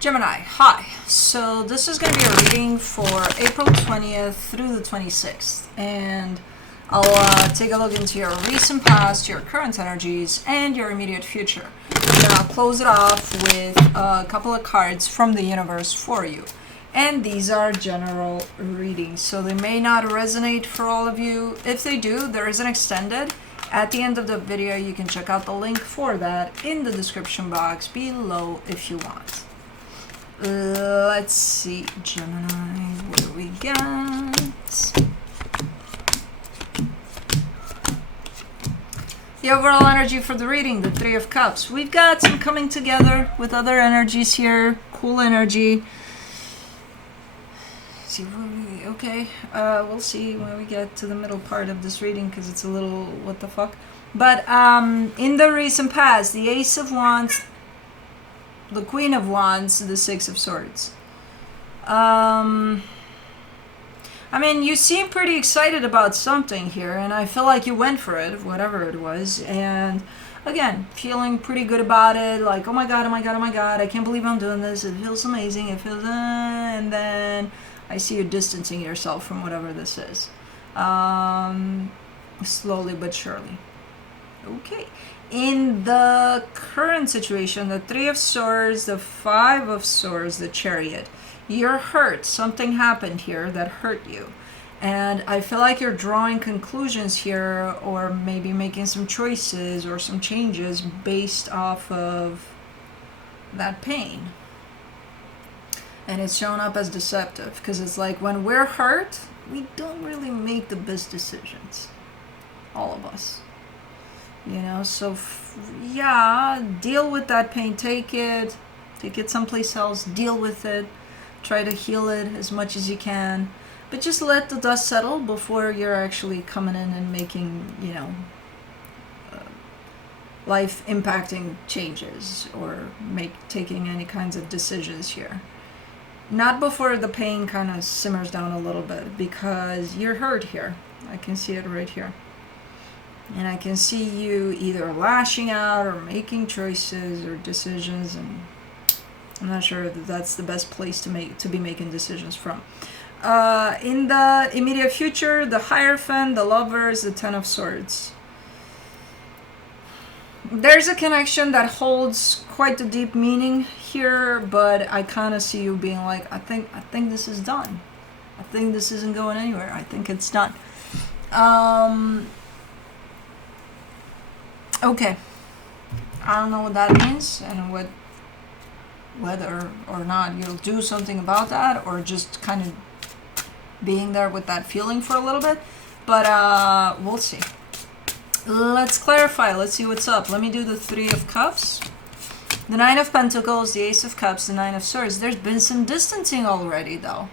Gemini, hi. So this is going to be a reading for April 20th through the 26th. And I'll take a look into your recent past, your current energies, and your immediate future. And then I'll close it off with a couple of cards from the universe for you. And these are general readings, so they may not resonate for all of you. If they do, there is an extended. At the end of the video, you can check out the link for that in the description box below if you want. Let's see, Gemini, what do we got? The overall energy for the reading, the Three of Cups. We've got some coming together with other energies here, cool energy. See, okay, we'll see when we get to the middle part of this reading because it's a little what the fuck. But in the recent past, the Ace of Wands, the Queen of Wands, the Six of Swords. I mean, you seem pretty excited about something here, and I feel like you went for it, whatever it was. And again, feeling pretty good about it, like, oh my god, oh my god, oh my god, I can't believe I'm doing this. It feels amazing. It feels, and then I see you distancing yourself from whatever this is. Slowly but surely. Okay. In the current situation, the Three of Swords, the Five of Swords, the Chariot, you're hurt. Something happened here that hurt you. And I feel like you're drawing conclusions here, or maybe making some choices or some changes based off of that pain. And it's shown up as deceptive, because it's like when we're hurt, we don't really make the best decisions. All of us. You know, so yeah, deal with that pain. Take it someplace else, deal with it, try to heal it as much as you can, but just let the dust settle before you're actually coming in and making, you know, life impacting changes or taking any kinds of decisions here. Not before the pain kind of simmers down a little bit, because you're hurt here. I can see it right here. And I can see you either lashing out or making choices or decisions, and I'm not sure that that's the best place to be making decisions from. In the immediate future, the Hierophant, the Lovers, the Ten of Swords. There's a connection that holds quite a deep meaning here, but I kind of see you being like, I think this is done. I think this isn't going anywhere. I think it's done. Okay, I don't know what that means, and whether or not you'll do something about that, or just kind of being there with that feeling for a little bit, but we'll see. Let's clarify, let's see what's up. Let me do the Three of Cups, the Nine of Pentacles, the Ace of Cups, the Nine of Swords. There's been some distancing already, though.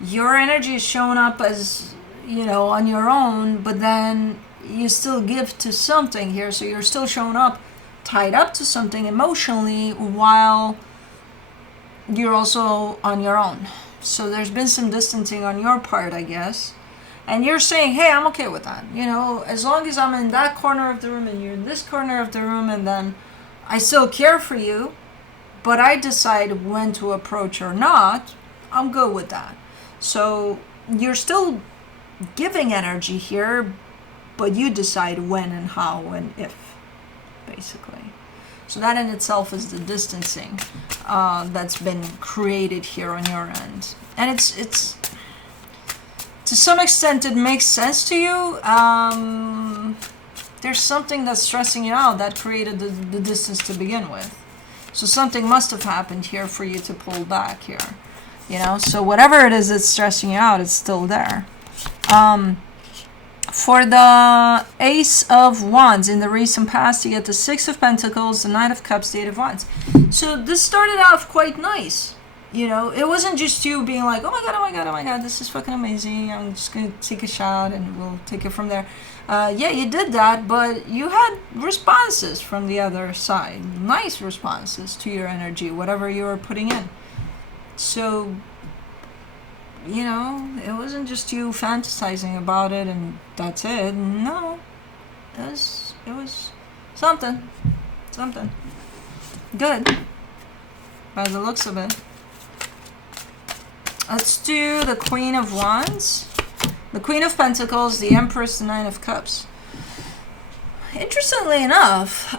Your energy is showing up as, you know, on your own, but then you still give to something here, so you're still showing up tied up to something emotionally while you're also on your own. So there's been some distancing on your part, I guess, and you're saying, hey, I'm okay with that, you know, as long as I'm in that corner of the room and you're in this corner of the room, and then I still care for you, but I decide when to approach or not, I'm good with that. So you're still giving energy here, but you decide when and how and if, basically. So that in itself is the distancing that's been created here on your end. And it's to some extent it makes sense to you. There's something that's stressing you out that created the distance to begin with. So something must have happened here for you to pull back here. You know, so whatever it is that's stressing you out, it's still there. For the Ace of Wands, in the recent past, you get the Six of Pentacles, the Knight of Cups, the Eight of Wands. So this started off quite nice. You know, it wasn't just you being like, oh my god, oh my god, oh my god, this is fucking amazing. I'm just going to take a shot and we'll take it from there. Yeah, you did that, but you had responses from the other side. Nice responses to your energy, whatever you were putting in. So, you know, it wasn't just you fantasizing about it and that's it. No, it was something good. by the looks of it. Let's do the Queen of Wands, the Queen of Pentacles, the Empress, the Nine of Cups. Interestingly enough,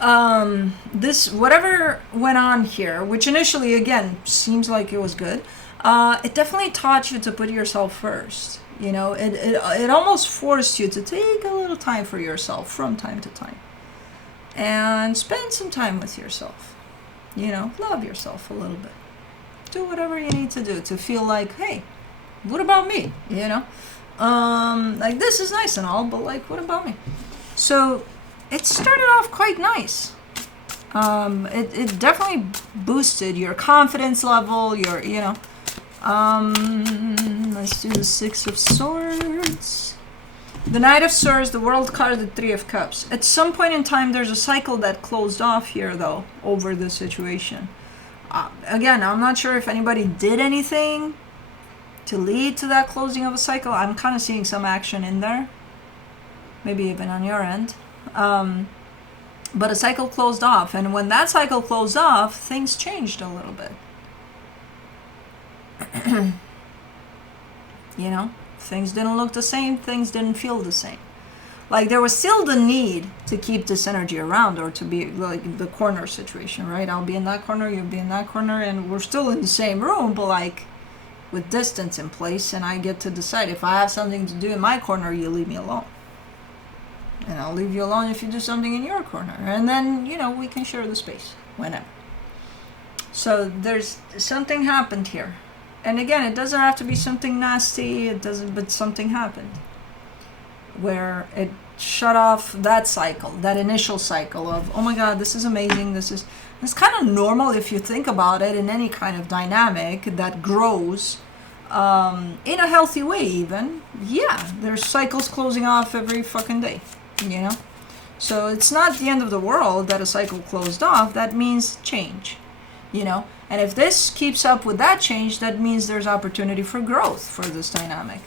this, whatever went on here, which initially, again, seems like it was good, it definitely taught you to put yourself first. You know, it almost forced you to take a little time for yourself from time to time. And spend some time with yourself. You know, love yourself a little bit. Do whatever you need to do to feel like, hey, what about me? You know? Like, this is nice and all, but like, what about me? So it started off quite nice. It definitely boosted your confidence level, your, you know. Let's do the Six of Swords. The Knight of Swords, the World card, the Three of Cups. At some point in time, there's a cycle that closed off here, though, over the situation. Again, I'm not sure if anybody did anything to lead to that closing of a cycle. I'm kind of seeing some action in there. Maybe even on your end. But a cycle closed off. And when that cycle closed off, things changed a little bit. You know? Things didn't look the same. Things didn't feel the same. Like, there was still the need to keep this energy around, or to be like the corner situation, right? I'll be in that corner, you'll be in that corner, and we're still in the same room, but like with distance in place, and I get to decide if I have something to do in my corner, you leave me alone. And I'll leave you alone if you do something in your corner. And then, you know, we can share the space whenever. So there's something happened here. And again, it doesn't have to be something nasty, it doesn't, but something happened where it shut off that cycle, that initial cycle of, oh my God, this is amazing. It's kind of normal if you think about it in any kind of dynamic that grows in a healthy way even. Yeah, there's cycles closing off every fucking day, you know? So it's not the end of the world that a cycle closed off. That means change, you know? And if this keeps up with that change, that means there's opportunity for growth for this dynamic.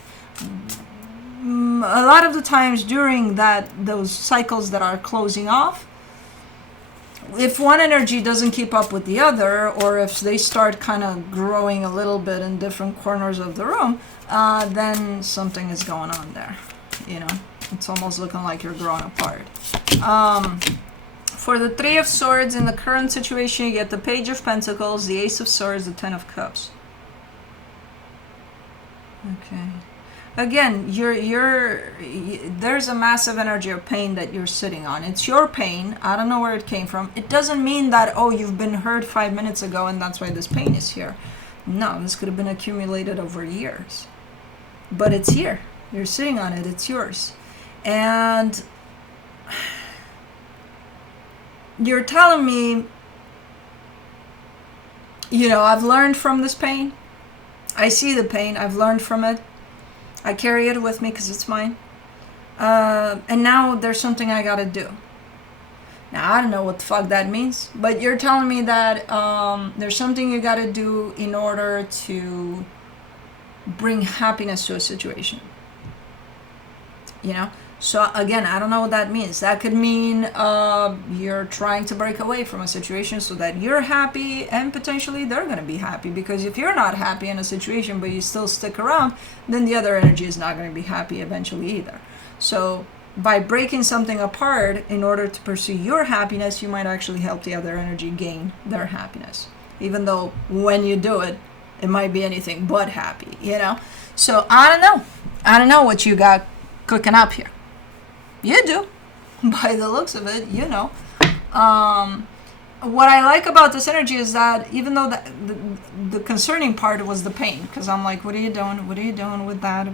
A lot of the times during those cycles that are closing off, if one energy doesn't keep up with the other, or if they start kind of growing a little bit in different corners of the room, then something is going on there. You know, it's almost looking like you're growing apart. For the Three of Swords, in the current situation, you get the Page of Pentacles, the Ace of Swords, the Ten of Cups. Okay. Again, there's a massive energy of pain that you're sitting on. It's your pain. I don't know where it came from. It doesn't mean that, oh, you've been hurt 5 minutes ago and that's why this pain is here. No, this could have been accumulated over years. But it's here. You're sitting on it. It's yours. And you're telling me, you know, I've learned from this pain. I see the pain. I've learned from it. I carry it with me because it's mine. And now there's something I gotta do. Now, I don't know what the fuck that means, but you're telling me that there's something you gotta do in order to bring happiness to a situation. You know? So again, I don't know what that means. That could mean you're trying to break away from a situation so that you're happy, and potentially they're going to be happy. Because if you're not happy in a situation but you still stick around, then the other energy is not going to be happy eventually either. So by breaking something apart in order to pursue your happiness, you might actually help the other energy gain their happiness. Even though when you do it, it might be anything but happy, you know? So I don't know. I don't know what you got cooking up here. You do. By the looks of it, you know. What I like about this energy is that even though the concerning part was the pain, because I'm like, what are you doing? What are you doing with that?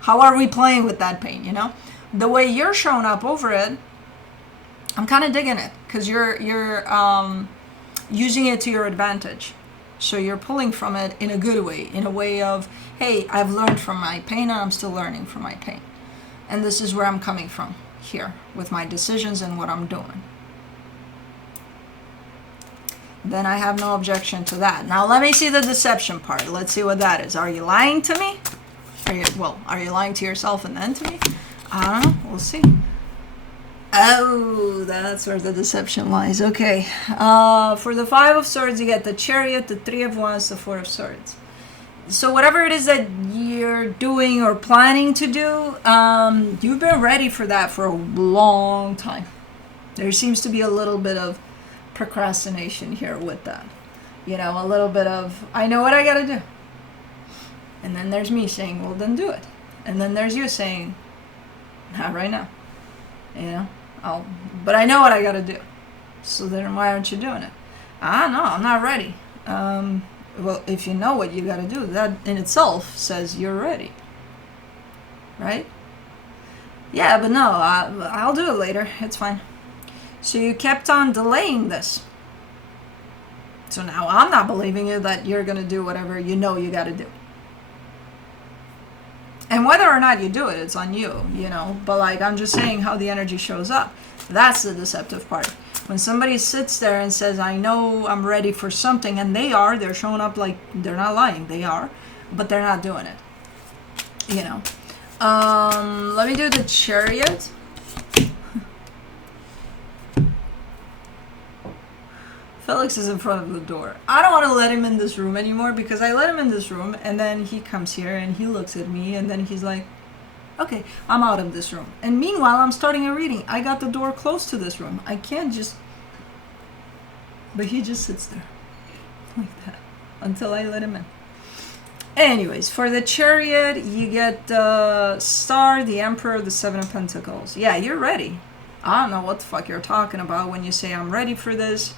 How are we playing with that pain, you know? The way you're showing up over it, I'm kind of digging it, because you're using it to your advantage. So you're pulling from it in a good way, in a way of, hey, I've learned from my pain and I'm still learning from my pain. And this is where I'm coming from here with my decisions and what I'm doing. Then I have no objection to that. Now let me see the deception part. Let's see what that is. Are you lying to me? Are you lying to yourself and then to me? I don't know. We'll see. Oh, that's where the deception lies. Okay. For the Five of Swords, you get the Chariot, the Three of Wands, the Four of Swords. So whatever it is that you're doing or planning to do, you've been ready for that for a long time. There seems to be a little bit of procrastination here with that. You know, a little bit of, I know what I gotta do. And then there's me saying, well, then do it. And then there's you saying, not right now. You know, but I know what I gotta do. So then why aren't you doing it? No, I'm not ready. Well, if you know what you gotta do, that in itself says you're ready. Right? Yeah, but no, I'll do it later. It's fine. So you kept on delaying this. So now I'm not believing you that you're gonna do whatever you know you gotta do. And whether or not you do it, it's on you, you know. But like, I'm just saying how the energy shows up. That's the deceptive part. When somebody sits there and says, I know I'm ready for something, and they're showing up like they're not lying, they are, but they're not doing it, you know. Let me do the Chariot. Felix is in front of the door. I don't want to let him in this room anymore because I let him in this room and then he comes here and he looks at me and then he's like, okay, I'm out of this room. And meanwhile, I'm starting a reading. I got the door close to this room. I can't just... But he just sits there like that until I let him in. Anyways, for the Chariot, you get the Star, the Emperor, the Seven of Pentacles. Yeah, you're ready. I don't know what the fuck you're talking about when you say I'm ready for this.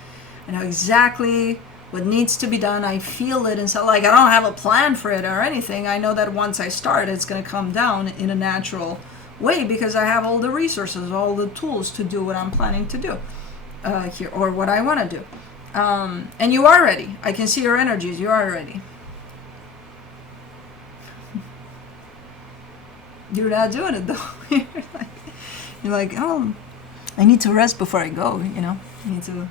I know exactly what needs to be done. I feel it. And so, like, I don't have a plan for it or anything. I know that once I start, it's going to come down in a natural way because I have all the resources, all the tools to do what I'm planning to do here, or what I want to do. And you are ready. I can see your energies. You are ready. You're not doing it, though. You're like, oh, I need to rest before I go, you know. I need to...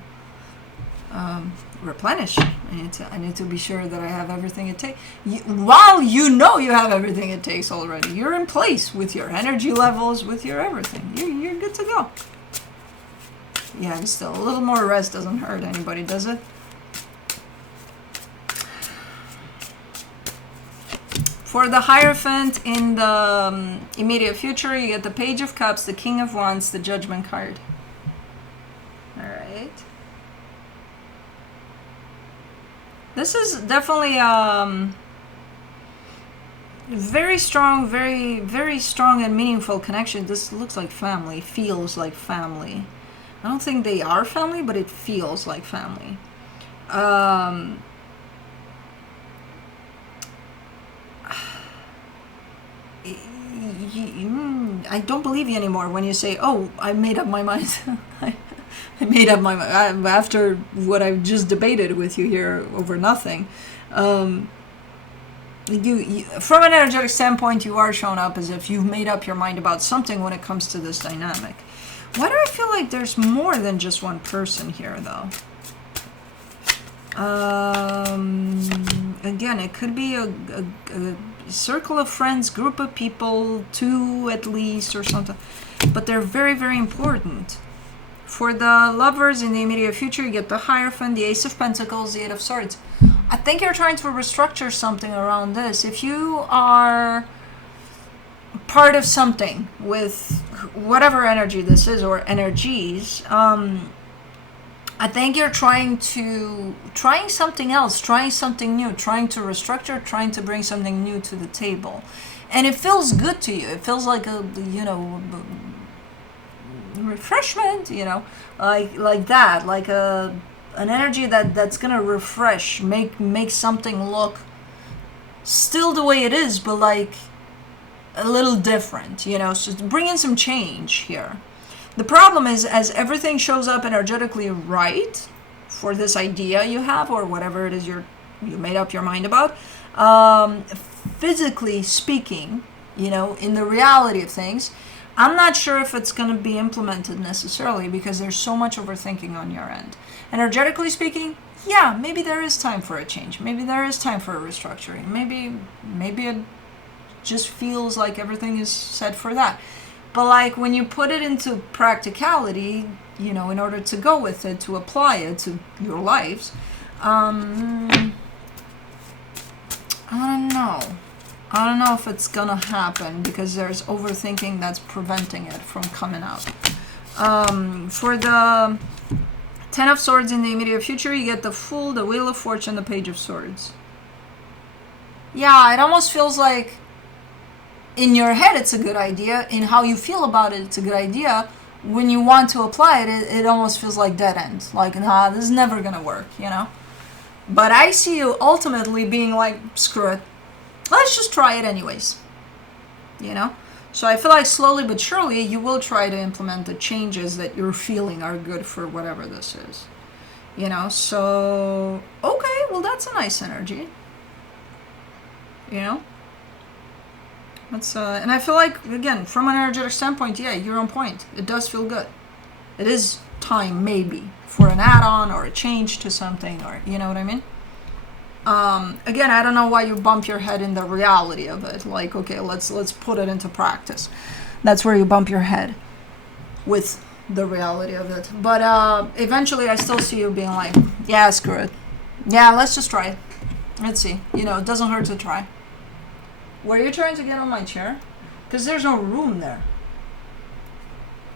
replenish. I need to be sure that I have everything it takes. While you know you have everything it takes already, you're in place with your energy levels, with your everything. You're good to go. Yeah, and still a little more rest doesn't hurt anybody, does it? For the Hierophant in the immediate future, you get the Page of Cups, the King of Wands, the Judgment card. All right. This is definitely very strong, very, very strong and meaningful connection. This looks like family, feels like family. I don't think they are family, but it feels like family. I don't believe you anymore when you say, oh, I made up my mind. I made up my mind after what I've just debated with you here over nothing. You from an energetic standpoint, you are showing up as if you've made up your mind about something when it comes to this dynamic. Why do I feel like there's more than just one person here, though? Again, it could be a circle of friends, group of people, 2 at least or something. But they're very, very important. For the lovers in the immediate future, you get the Hierophant, the Ace of Pentacles, the Eight of Swords. I think you're trying to restructure something around this. If you are part of something with whatever energy this is, or energies, I think you're trying something else, trying something new, trying to restructure, trying to bring something new to the table. And it feels good to you. It feels like a, you know, refreshment, you know, like that, like an energy that's gonna refresh, make something look still the way it is, but like a little different, you know. So bring in some change here. The problem is, as everything shows up energetically right for this idea you have, or whatever it is you made up your mind about, physically speaking, you know, in the reality of things, I'm not sure if it's going to be implemented necessarily because there's so much overthinking on your end. Energetically speaking, yeah, maybe there is time for a change. Maybe there is time for a restructuring. Maybe it just feels like everything is set for that. But like when you put it into practicality, you know, in order to go with it, to apply it to your lives, I don't know. I don't know if it's gonna happen because there's overthinking that's preventing it from coming out. For the Ten of Swords in the immediate future, you get the Fool, the Wheel of Fortune, the Page of Swords. Yeah, it almost feels like in your head it's a good idea. In how you feel about it, it's a good idea. When you want to apply it, it almost feels like dead end. Like, nah, this is never gonna work, you know? But I see you ultimately being like, screw it. Let's just try it anyways. You know? So I feel like slowly but surely you will try to implement the changes that you're feeling are good for whatever this is. You know? So, okay, well that's a nice energy. You know? That's, and I feel like, again, from an energetic standpoint, yeah, you're on point. It does feel good. It is time, maybe, for an add-on or a change to something, or, you know what I mean? Again, I don't know why you bump your head in the reality of it. Like, okay, let's put it into practice. That's where you bump your head with the reality of it. But eventually I still see you being like, yeah, screw it. Yeah, let's just try it. Let's see. You know, it doesn't hurt to try. Were you trying to get on my chair? Because there's no room there.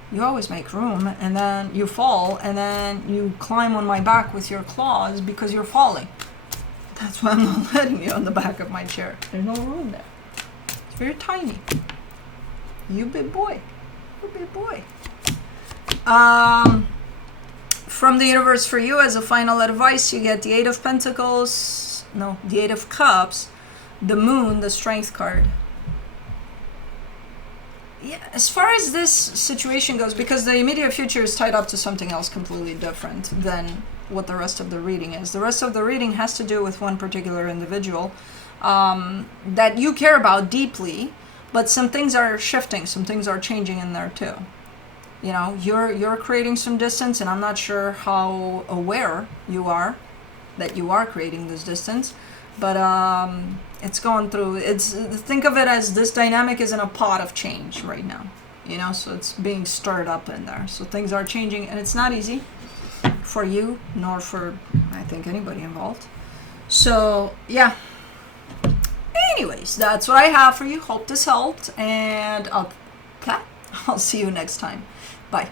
You always make room, and then you fall, and then you climb on my back with your claws because you're falling. That's why I'm not letting you on the back of my chair. There's no room there. It's very tiny. You big boy. You big boy. From the universe for you, as a final advice, you get the Eight of Pentacles. No, the Eight of Cups. The Moon, the Strength card. Yeah, as far as this situation goes, because the immediate future is tied up to something else completely different than what the rest of the reading is. The rest of the reading has to do with one particular individual that you care about deeply, but some things are shifting, some things are changing in there too. You know, you're creating some distance, and I'm not sure how aware you are that you are creating this distance, but it's going through, think of it as this dynamic is in a pot of change right now, you know, so it's being stirred up in there. So things are changing, and it's not easy for you, nor for, I think, anybody involved. So, yeah. Anyways, that's what I have for you. Hope this helped, and I'll see you next time. Bye.